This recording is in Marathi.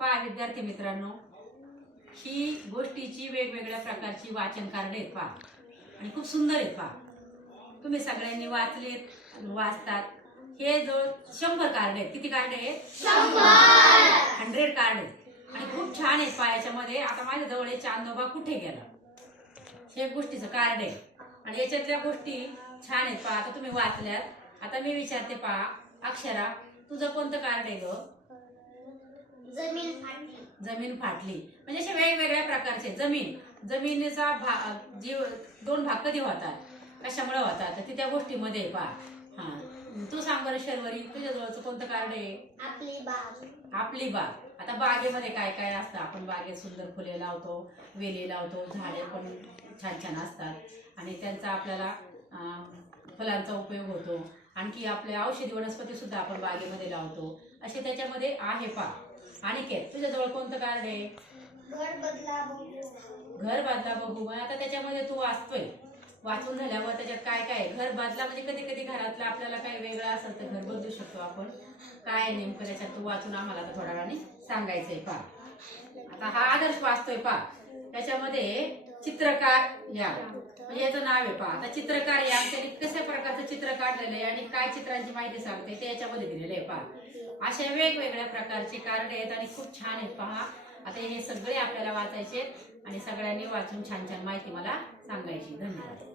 पहा विद्यार्थी मित्रांनो, ही गोष्टीची वेगवेगळ्या प्रकारची वाचन कार्ड आहेत पहा, आणि खूप सुंदर आहेत पहा. तुम्ही सगळ्यांनी वाचलेत, वाचतात. हे जो 100 कार्ड आहेत. किती कार्ड आहेत? 100 कार्ड आहेत आणि खूप छान आहेत पहा. याच्यामध्ये आता माझ्या जवळ चांदोबा कुठे गेला हे गोष्टीचं कार्ड आहे आणि याच्यातल्या गोष्टी छान आहेत पहा. आता तुम्ही वाचल्यात. आता मी विचारते पहा, अक्षरा तुझं कोणतं कार्ड आहे ग? जमीन फाटली. जमीन फाटली. म्हणजे असे वेगवेगळ्या प्रकारचे जमिनीचा जीव 2 भाग कधी होतात, कशामुळे होतात, तर त्या गोष्टीमध्ये पहा. हा, तू सांग बरं शर्वरी, तुझ्या जवळचं कोणतं कार्ड आहे? आपली बाग. आपली बाग. आता बागेमध्ये काय काय असतं? आपण बागेत सुंदर फुले लावतो, वेली लावतो, झाडे पण छान छान असतात आणि त्यांचा आपल्याला फुलांचा उपयोग होतो. आणखी आपल्या औषधी वनस्पती सुद्धा आपण बागेमध्ये लावतो. असे त्याच्यामध्ये आहे पहा. आणि तुझ्या जवळ कोणतं कार्ड आहे? घर बदला बघू. घर बदला बघू. आता त्याच्यामध्ये तू वाचतोय, वाचून झाल्यावर त्याच्यात काय काय? घर बदला म्हणजे कधी कधी घरातलं आपल्याला काही वेगळं असेल तर घर बदलू शकतो आपण. काय नेमकं त्याच्यात तू वाचून आम्हाला आता थोड्या वेळाने सांगायचंय पहा. आता हा आदर्श वाचतोय पहा. त्याच्यामध्ये चित्रकार या म्हणजे याचं नाव आहे पहा. आता चित्रकार या त्याने कशा प्रकारचं चित्र काढलेलं आहे आणि काय चित्रांची माहिती सांगते ते याच्यामध्ये दिलेलं आहे पहा. अशा वेगवेगळ्या प्रकारचे कार्ड आहेत आणि खूप छान आहेत पहा. आता हे सगळे आपल्याला वाचायचे आणि सगळ्यांनी वाचून छान छान माहिती मला सांगायची. धन्यवाद.